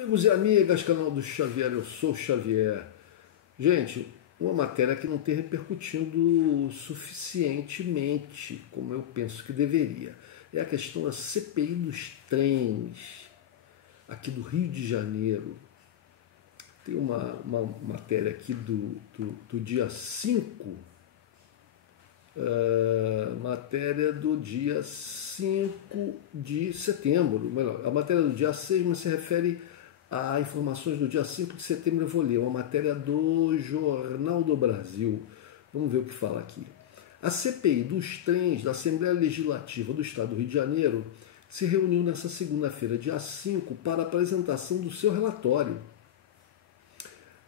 Amigos e amigas, canal do Xavier, eu sou o Xavier. Gente, uma matéria que não tem repercutindo suficientemente, como eu penso que deveria, é a questão da CPI dos trens, aqui do Rio de Janeiro. Tem uma matéria aqui do dia 5, matéria do dia 5 de setembro, melhor, a matéria do dia 6, mas se refere a informações do dia 5 de setembro. Eu vou ler uma matéria do Jornal do Brasil. Vamos ver o que fala aqui. A CPI dos trens da Assembleia Legislativa do Estado do Rio de Janeiro se reuniu nesta segunda-feira, dia 5, para a apresentação do seu relatório.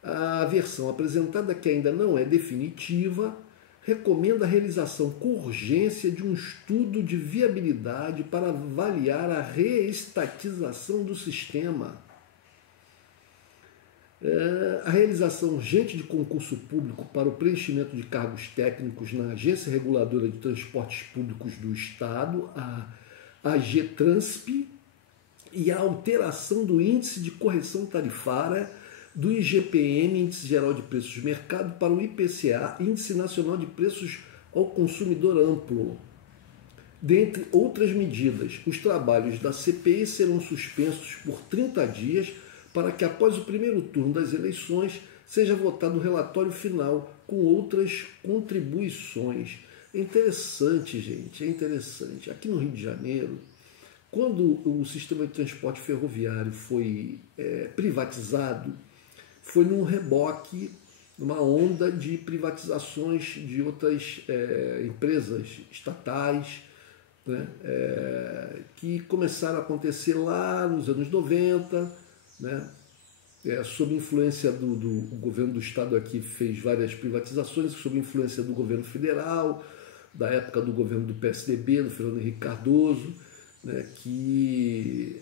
A versão apresentada, que ainda não é definitiva, recomenda a realização com urgência de um estudo de viabilidade para avaliar a reestatização do sistema. A realização urgente de concurso público para o preenchimento de cargos técnicos na Agência Reguladora de Transportes Públicos do Estado, a AGTRANSP, e a alteração do índice de correção tarifária do IGPM, Índice Geral de Preços de Mercado, para o IPCA, Índice Nacional de Preços ao Consumidor Amplo. Dentre outras medidas, os trabalhos da CPI serão suspensos por 30 dias para que, após o primeiro turno das eleições, seja votado o relatório final com outras contribuições. É interessante, gente, é interessante. Aqui no Rio de Janeiro, quando o sistema de transporte ferroviário foi privatizado, foi num reboque, numa onda de privatizações de outras empresas estatais, né, que começaram a acontecer lá nos anos 90, né, sob influência do governo do Estado aqui, fez várias privatizações, sob influência do governo federal, da época do governo do PSDB, do Fernando Henrique Cardoso, né, que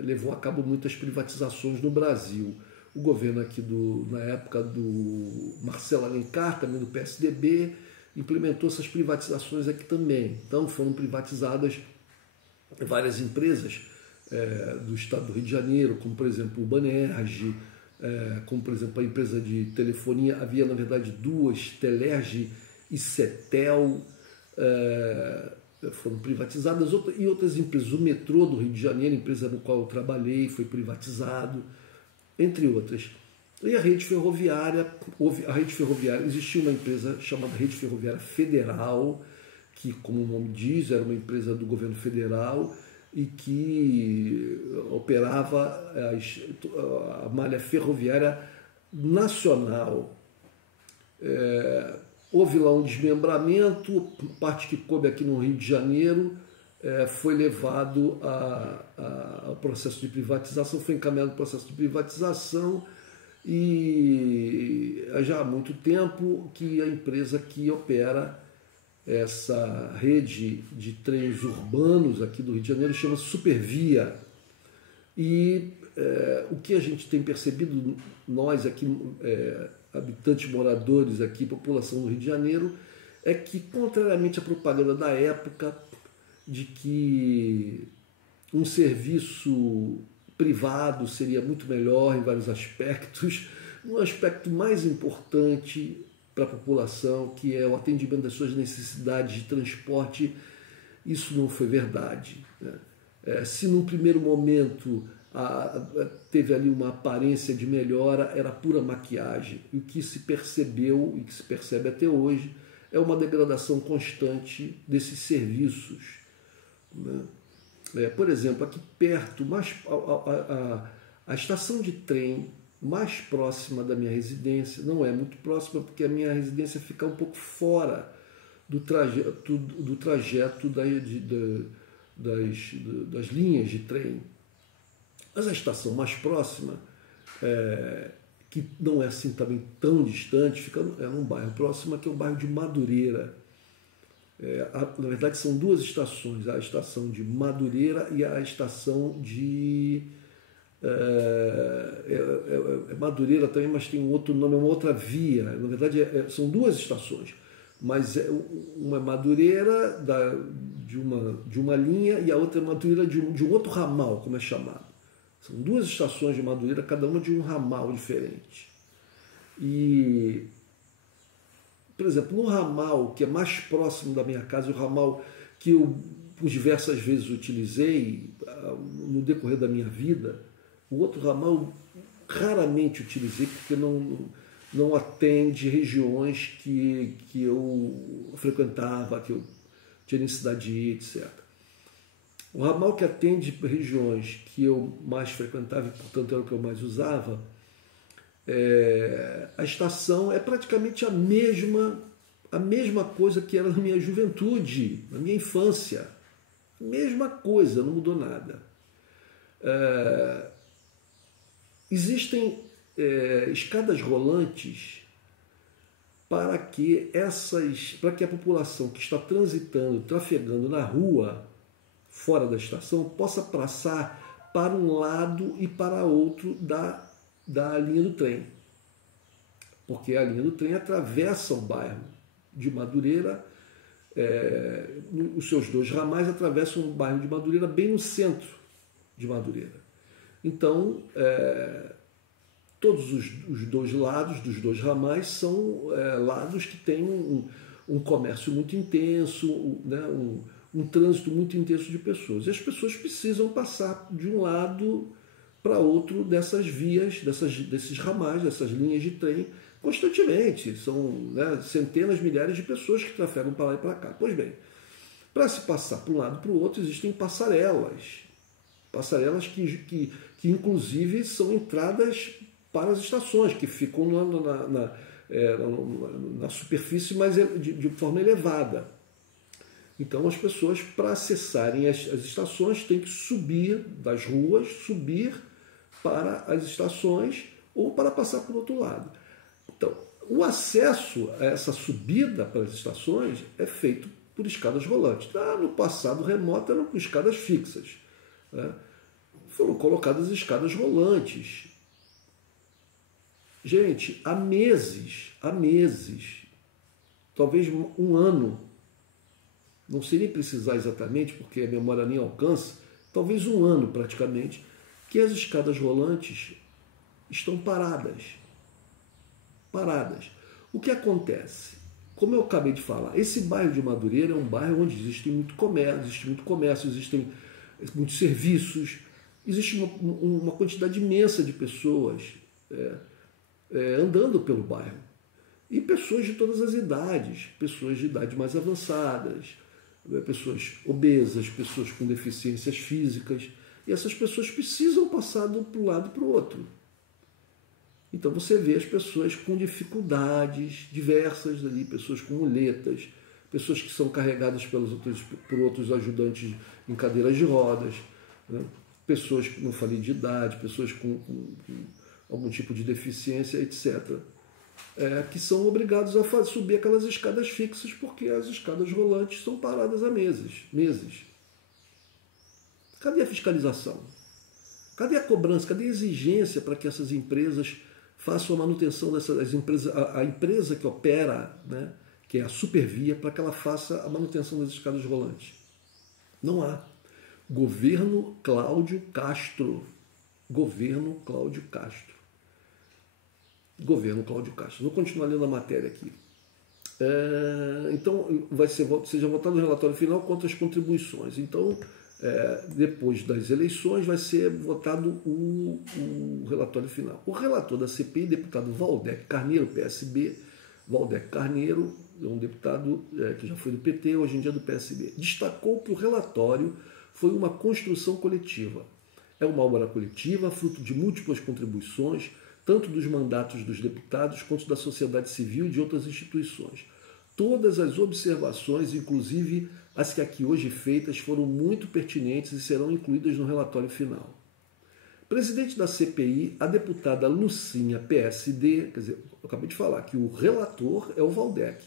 levou a cabo muitas privatizações no Brasil. O governo aqui, na época do Marcelo Alencar, também do PSDB, implementou essas privatizações aqui também. Então foram privatizadas várias empresas do Estado do Rio de Janeiro, como por exemplo o Banerj, como por exemplo a empresa de telefonia, havia na verdade duas, Telerge e Cetel, foram privatizadas, e outras empresas, o metrô do Rio de Janeiro, empresa no qual eu trabalhei, foi privatizado, entre outras. E a rede ferroviária, existia uma empresa chamada Rede Ferroviária Federal, que, como o nome diz, era uma empresa do governo federal e que operava a malha ferroviária nacional. Houve lá um desmembramento, parte que coube aqui no Rio de Janeiro foi levado ao processo de privatização, foi encaminhado ao processo de privatização, e já há muito tempo que a empresa que opera essa rede de trens urbanos aqui do Rio de Janeiro chama-se Supervia. E o que a gente tem percebido, nós aqui, habitantes, moradores aqui, população do Rio de Janeiro, é que, contrariamente à propaganda da época de que um serviço privado seria muito melhor em vários aspectos, um aspecto mais importante para a população, que é o atendimento das suas necessidades de transporte, isso não foi verdade, né? Se num primeiro momento teve ali uma aparência de melhora, era pura maquiagem. E o que se percebeu e que se percebe até hoje é uma degradação constante desses serviços, né? Por exemplo, aqui perto, a estação de trem mais próxima da minha residência, não é muito próxima, porque a minha residência fica um pouco fora do trajeto das linhas de trem. Mas a estação mais próxima, que não é assim também tão distante, fica num bairro próximo, que é o bairro de Madureira. Na verdade são duas estações, a estação de Madureira e a estação de Madureira também, mas tem um outro nome, é uma outra via. Na verdade são duas estações, mas uma é Madureira de uma linha e a outra é Madureira de um outro ramal, como é chamado. São 2 estações de Madureira, cada uma de um ramal diferente. E, por exemplo, no ramal que é mais próximo da minha casa, o ramal que eu por diversas vezes utilizei no decorrer da minha vida, o outro ramal eu raramente utilizei porque não atende regiões que eu frequentava, que eu tinha necessidade de ir, etc. O ramal que atende regiões que eu mais frequentava e, portanto, era o que eu mais usava, a estação é praticamente a mesma coisa que era na minha juventude, na minha infância. Mesma coisa, não mudou nada. Existem escadas rolantes para que a população que está transitando, trafegando na rua, fora da estação, possa passar para um lado e para outro da linha do trem. Porque a linha do trem atravessa o bairro de Madureira, os seus 2 ramais atravessam o bairro de Madureira bem no centro de Madureira. Então, todos os 2 lados dos 2 ramais são lados que têm um comércio muito intenso, né, um trânsito muito intenso de pessoas. E as pessoas precisam passar de um lado para outro dessas vias, desses ramais, dessas linhas de trem, constantemente. São, né, centenas, milhares de pessoas que trafegam para lá e para cá. Pois bem, para se passar para um lado e para o outro, existem passarelas. Passarelas que inclusive são entradas para as estações, que ficam na superfície, mas de forma elevada. Então as pessoas, para acessarem as estações, têm que subir das ruas, subir para as estações ou para passar por outro lado. Então, o acesso a essa subida para as estações é feito por escadas rolantes. No passado remoto eram escadas fixas, né? Foram colocadas escadas rolantes. Gente, há meses, talvez um ano, não sei nem precisar exatamente, porque a memória nem alcança, talvez um ano praticamente, que as escadas rolantes estão paradas. O que acontece? Como eu acabei de falar, esse bairro de Madureira é um bairro onde existe muito comércio, existem muitos serviços, existe uma quantidade imensa de pessoas andando pelo bairro. E pessoas de todas as idades, pessoas de idade mais avançadas, pessoas obesas, pessoas com deficiências físicas. E essas pessoas precisam passar de um lado para o outro. Então você vê as pessoas com dificuldades diversas ali, pessoas com muletas, pessoas que são carregadas por outros ajudantes em cadeiras de rodas, né? Pessoas, não falei de idade, pessoas com algum tipo de deficiência, etc. Que são obrigados a subir aquelas escadas fixas porque as escadas rolantes são paradas há meses. Cadê a fiscalização? Cadê a cobrança? Cadê a exigência para que essas empresas façam a manutenção dessas empresas, a empresa que opera, né, que é a Supervia, para que ela faça a manutenção das escadas rolantes? Não há. Governo Cláudio Castro. Vou continuar lendo a matéria aqui. Então, seja votado no relatório final quanto às contribuições. Então, depois das eleições, vai ser votado o relatório final. O relator da CPI, deputado Valdec Carneiro, PSB, Valdec Carneiro, é um deputado que já foi do PT, hoje em dia é do PSB, destacou que o relatório foi uma construção coletiva. É uma obra coletiva, fruto de múltiplas contribuições, tanto dos mandatos dos deputados quanto da sociedade civil e de outras instituições. Todas as observações, inclusive as que aqui hoje feitas, foram muito pertinentes e serão incluídas no relatório final. Presidente da CPI, a deputada Lucinha, PSD, quer dizer, eu acabei de falar que o relator é o Valdec.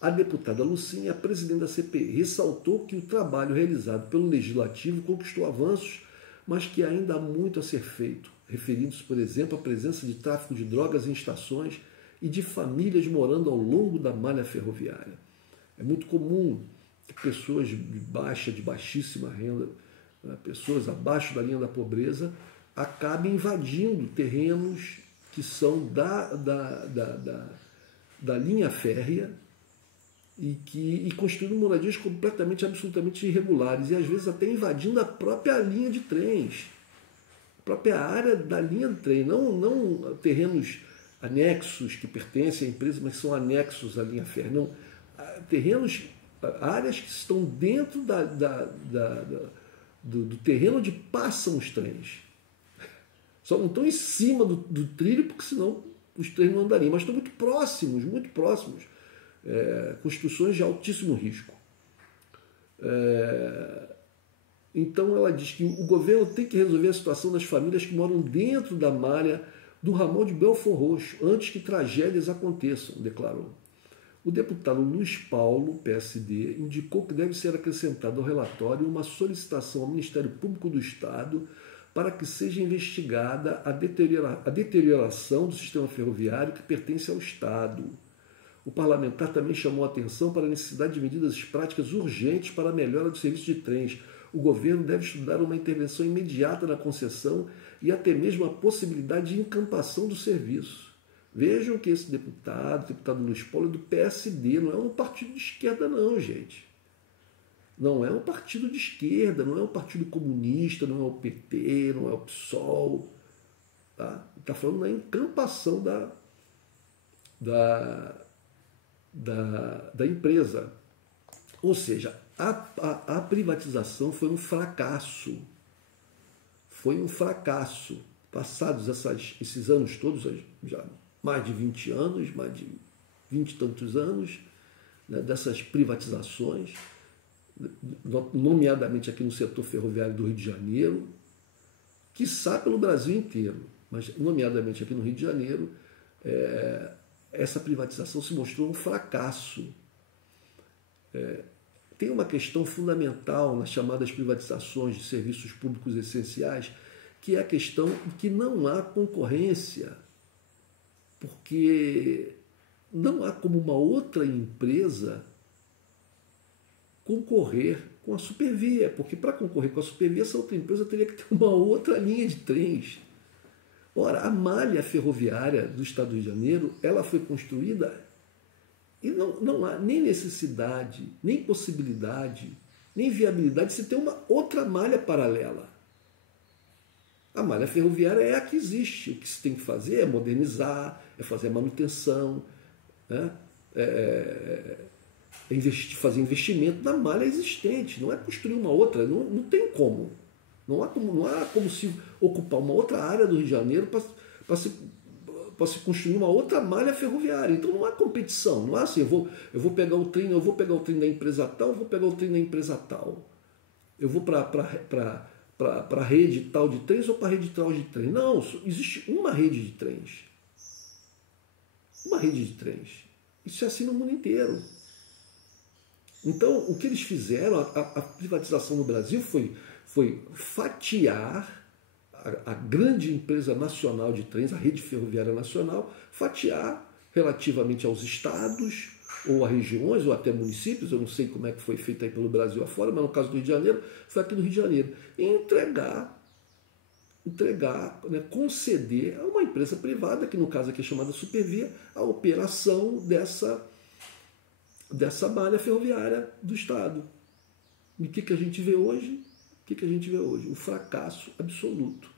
A deputada Lucinha, presidente da CPI, ressaltou que o trabalho realizado pelo Legislativo conquistou avanços, mas que ainda há muito a ser feito, referindo-se, por exemplo, à presença de tráfico de drogas em estações e de famílias morando ao longo da malha ferroviária. É muito comum que pessoas de baixíssima renda, pessoas abaixo da linha da pobreza, acabe invadindo terrenos que são da linha férrea e construindo moradias completamente, absolutamente irregulares, e às vezes até invadindo a própria linha de trens, a própria área da linha de trem, não terrenos anexos que pertencem à empresa, mas são anexos à linha férrea, não, terrenos, áreas que estão dentro do terreno onde passam os trens. Só não estão em cima do trilho, porque senão os trens não andariam, mas estão muito próximos, construções de altíssimo risco. Então ela diz que o governo tem que resolver a situação das famílias que moram dentro da malha do ramal de Belford Roxo, antes que tragédias aconteçam, declarou. O deputado Luiz Paulo, PSD, indicou que deve ser acrescentada ao relatório uma solicitação ao Ministério Público do Estado para que seja investigada a deterioração do sistema ferroviário que pertence ao Estado. O parlamentar também chamou a atenção para a necessidade de medidas práticas urgentes para a melhora do serviço de trens. O governo deve estudar uma intervenção imediata na concessão e até mesmo a possibilidade de encampação do serviço. Vejam que esse deputado Luiz Paulo, é do PSD, não é um partido de esquerda não, gente. Não é um partido de esquerda, não é um partido comunista, não é o PT, não é o PSOL. Tá? Está falando da encampação da empresa. Ou seja, a privatização foi um fracasso. Foi um fracasso. Passados esses anos todos, já mais de 20 anos, mais de 20 e tantos anos, né, dessas privatizações, nomeadamente aqui no setor ferroviário do Rio de Janeiro, quiçá pelo Brasil inteiro, mas nomeadamente aqui no Rio de Janeiro, essa privatização se mostrou um fracasso. Tem uma questão fundamental nas chamadas privatizações de serviços públicos essenciais, que é a questão de que não há concorrência, porque não há como uma outra empresa concorrer com a Supervia, porque para concorrer com a Supervia, essa outra empresa teria que ter uma outra linha de trens. Ora, a malha ferroviária do Estado do Rio de Janeiro, ela foi construída e não há nem necessidade, nem possibilidade, nem viabilidade de se ter uma outra malha paralela. A malha ferroviária é a que existe. O que se tem que fazer é modernizar, é fazer a manutenção, né? Fazer investimento na malha existente, não é construir uma outra, não tem como. Não há como se ocupar uma outra área do Rio de Janeiro para se construir uma outra malha ferroviária. Então não há competição, não há assim, eu vou pegar o trem da empresa tal, eu vou pegar o trem da empresa tal. Eu vou para a rede tal de trens ou para a rede tal de trens. Não, existe uma rede de trens. Uma rede de trens. Isso é assim no mundo inteiro. Então, o que eles fizeram, a privatização no Brasil foi fatiar a grande empresa nacional de trens, a rede ferroviária nacional, fatiar relativamente aos estados, ou a regiões, ou até municípios, eu não sei como é que foi feito aí pelo Brasil afora, mas no caso do Rio de Janeiro, foi aqui no Rio de Janeiro, e entregar, né, conceder a uma empresa privada, que no caso aqui é chamada Supervia, a operação dessa malha ferroviária do Estado. E o que a gente vê hoje? Um fracasso absoluto.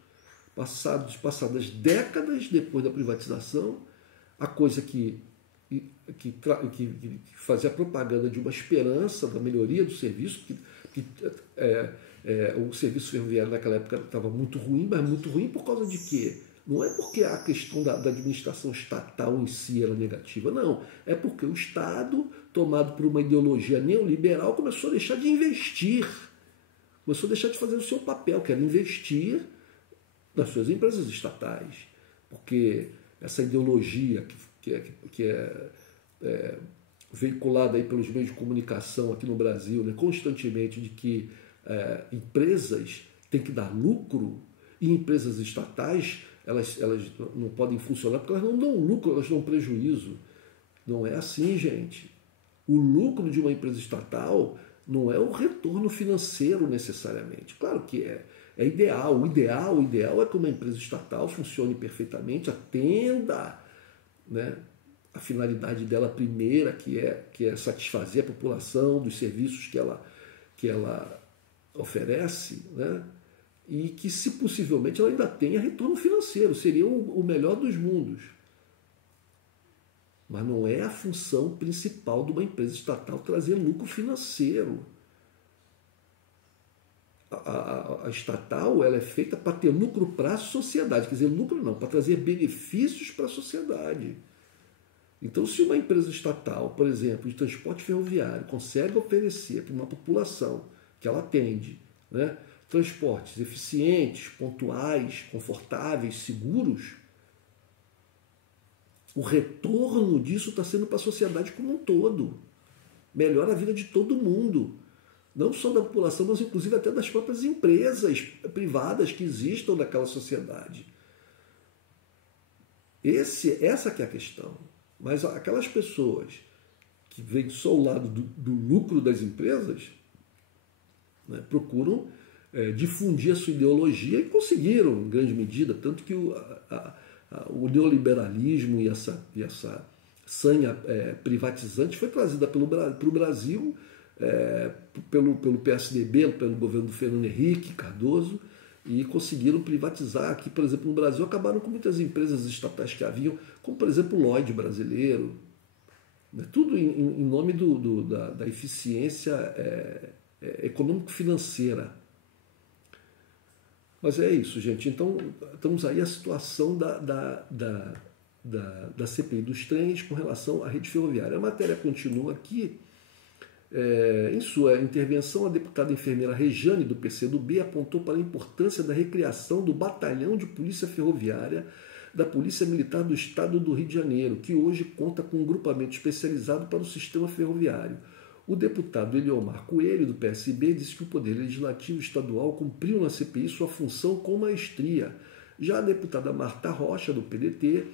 Passadas décadas depois da privatização, a coisa que fazia propaganda de uma esperança da melhoria do serviço, o serviço ferroviário naquela época estava muito ruim, mas muito ruim por causa de quê? Não é porque a questão da administração estatal em si era negativa, não. É porque o Estado, tomado por uma ideologia neoliberal, começou a deixar de investir, começou a deixar de fazer o seu papel, que era investir nas suas empresas estatais. Porque essa ideologia que é veiculada aí pelos meios de comunicação aqui no Brasil, né, constantemente, de que empresas têm que dar lucro e empresas estatais elas não podem funcionar porque elas não dão lucro, elas dão prejuízo. Não é assim, gente. O lucro de uma empresa estatal não é o retorno financeiro necessariamente. Claro que é. é ideal. O ideal é que uma empresa estatal funcione perfeitamente, atenda, né, a finalidade dela primeira, que é satisfazer a população dos serviços que ela oferece, né, e que, se possivelmente, ela ainda tenha retorno financeiro. Seria o melhor dos mundos. Mas não é a função principal de uma empresa estatal trazer lucro financeiro. A estatal, ela é feita para ter lucro para a sociedade. Quer dizer, lucro não, para trazer benefícios para a sociedade. Então, se uma empresa estatal, por exemplo, de transporte ferroviário, consegue oferecer para uma população que ela atende, né, transportes eficientes, pontuais, confortáveis, seguros, o retorno disso está sendo para a sociedade como um todo. Melhora a vida de todo mundo. Não só da população, mas inclusive até das próprias empresas privadas que existam naquela sociedade. Essa que é a questão. Mas aquelas pessoas que veem só o lado do lucro das empresas, né, procuram difundir a sua ideologia, e conseguiram, em grande medida, tanto que o neoliberalismo e essa sanha privatizante foi trazida para o Brasil pelo PSDB, pelo governo do Fernando Henrique Cardoso, e conseguiram privatizar. Aqui, por exemplo, no Brasil, acabaram com muitas empresas estatais que haviam, como, por exemplo, o Lloyd brasileiro, né? Tudo em nome da eficiência econômico-financeira. Mas é isso, gente. Então, estamos aí a situação da CPI dos trens com relação à rede ferroviária. A matéria continua aqui. Em sua intervenção, a deputada enfermeira Rejane, do PCdoB, apontou para a importância da recriação do Batalhão de Polícia Ferroviária da Polícia Militar do Estado do Rio de Janeiro, que hoje conta com um grupamento especializado para o sistema ferroviário. O deputado Eliomar Coelho, do PSB, disse que o Poder Legislativo Estadual cumpriu na CPI sua função com maestria. Já a deputada Marta Rocha, do PDT,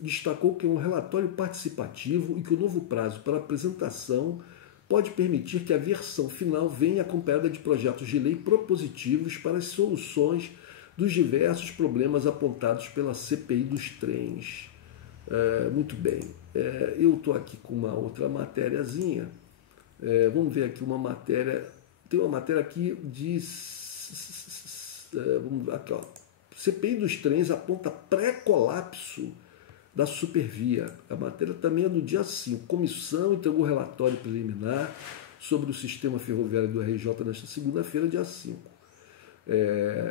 destacou que é um relatório participativo e que o novo prazo para apresentação pode permitir que a versão final venha acompanhada de projetos de lei propositivos para as soluções dos diversos problemas apontados pela CPI dos trens. Muito bem. Eu estou aqui com uma outra matériazinha. Vamos ver aqui uma matéria. Tem uma matéria aqui de. Aqui, ó. CPI dos trens aponta pré-colapso da Supervia. A matéria também é do dia 5. Comissão entregou relatório preliminar sobre o sistema ferroviário do RJ nesta segunda-feira, dia 5.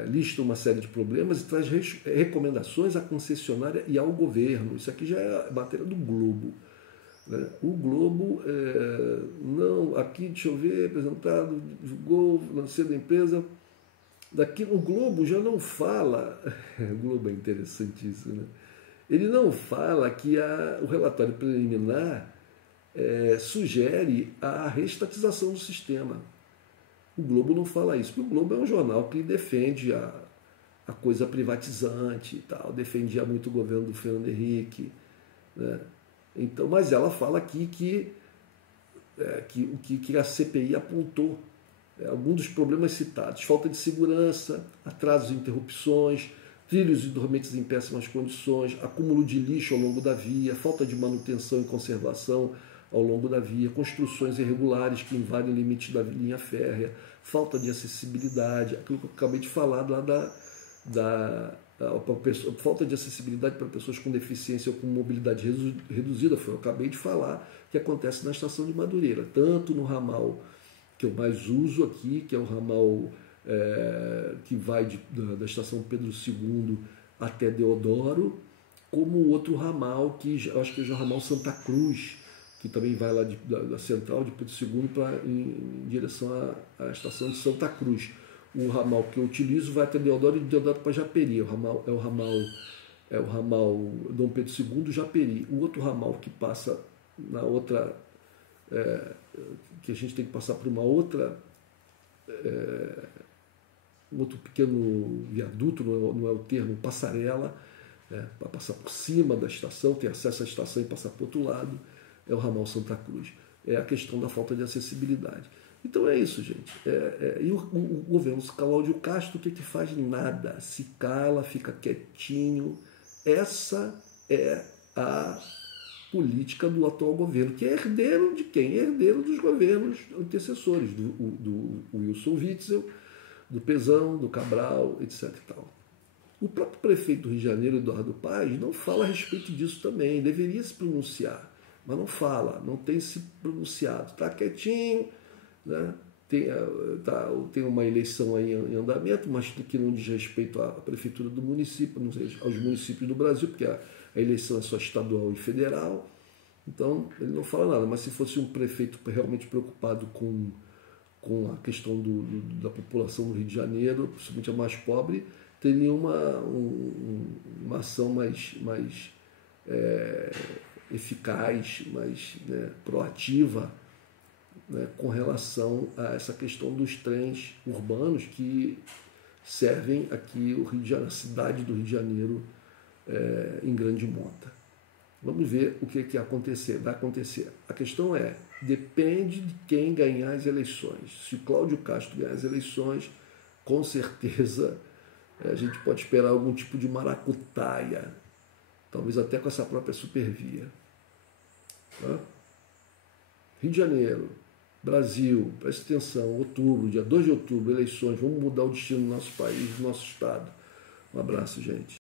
Lista uma série de problemas e traz recomendações à concessionária e ao governo. Isso aqui já é a matéria do Globo. O Globo, aqui, deixa eu ver, apresentado, divulgou, lancei da empresa. Daqui, o Globo já não fala, o Globo é interessantíssimo, né? Ele não fala que o relatório preliminar sugere a reestatização do sistema. O Globo não fala isso, porque o Globo é um jornal que defende a coisa privatizante e tal, defendia muito o governo do Fernando Henrique, né? Então, mas ela fala aqui que a CPI apontou alguns dos problemas citados: falta de segurança, atrasos e interrupções, trilhos e dormentes em péssimas condições, acúmulo de lixo ao longo da via, falta de manutenção e conservação ao longo da via, construções irregulares que invadem o limite da linha férrea, falta de acessibilidade, aquilo que eu acabei de falar lá falta de acessibilidade para pessoas com deficiência ou com mobilidade reduzida, eu acabei de falar, que acontece na estação de Madureira, tanto no ramal que eu mais uso aqui, que é o ramal que vai da estação Pedro II até Deodoro, como o outro ramal, que eu acho que é o ramal Santa Cruz, que também vai lá da central de Pedro II em direção à estação de Santa Cruz. O ramal que eu utilizo vai até Deodoro e de Deodoro para Japeri. É o ramal Dom Pedro II Japeri. O outro ramal que passa na outra, que a gente tem que passar por uma outra, um outro pequeno viaduto, não é o termo, passarela, para passar por cima da estação, ter acesso à estação e passar para o outro lado, é o ramal Santa Cruz. É a questão da falta de acessibilidade. Então é isso, gente. E o governo Cláudio Castro, o que faz? Nada. Se cala, fica quietinho. Essa é a política do atual governo, que é herdeiro de quem? Herdeiro dos governos antecessores, do Wilson Witzel, do Pezão, do Cabral, etc. E tal. O próprio prefeito do Rio de Janeiro, Eduardo Paes, não fala a respeito disso também. Deveria se pronunciar, mas não fala, não tem se pronunciado. Está quietinho, né? Tem uma eleição aí em andamento, mas que não diz respeito à prefeitura do município, não sei, aos municípios do Brasil, porque a eleição é só estadual e federal. Então, ele não fala nada. Mas se fosse um prefeito realmente preocupado com a questão da população do Rio de Janeiro, principalmente a mais pobre, teria uma ação mais eficaz, mais, né, proativa, né, com relação a essa questão dos trens urbanos que servem aqui o Rio de Janeiro, a cidade do Rio de Janeiro, em grande monta. Vamos ver o que vai acontecer. A questão depende de quem ganhar as eleições. Se o Cláudio Castro ganhar as eleições, com certeza a gente pode esperar algum tipo de maracutaia, talvez até com essa própria supervia. Tá? Rio de Janeiro, Brasil, preste atenção, outubro, dia 2 de outubro, eleições, vamos mudar o destino do nosso país, do nosso estado. Um abraço, gente.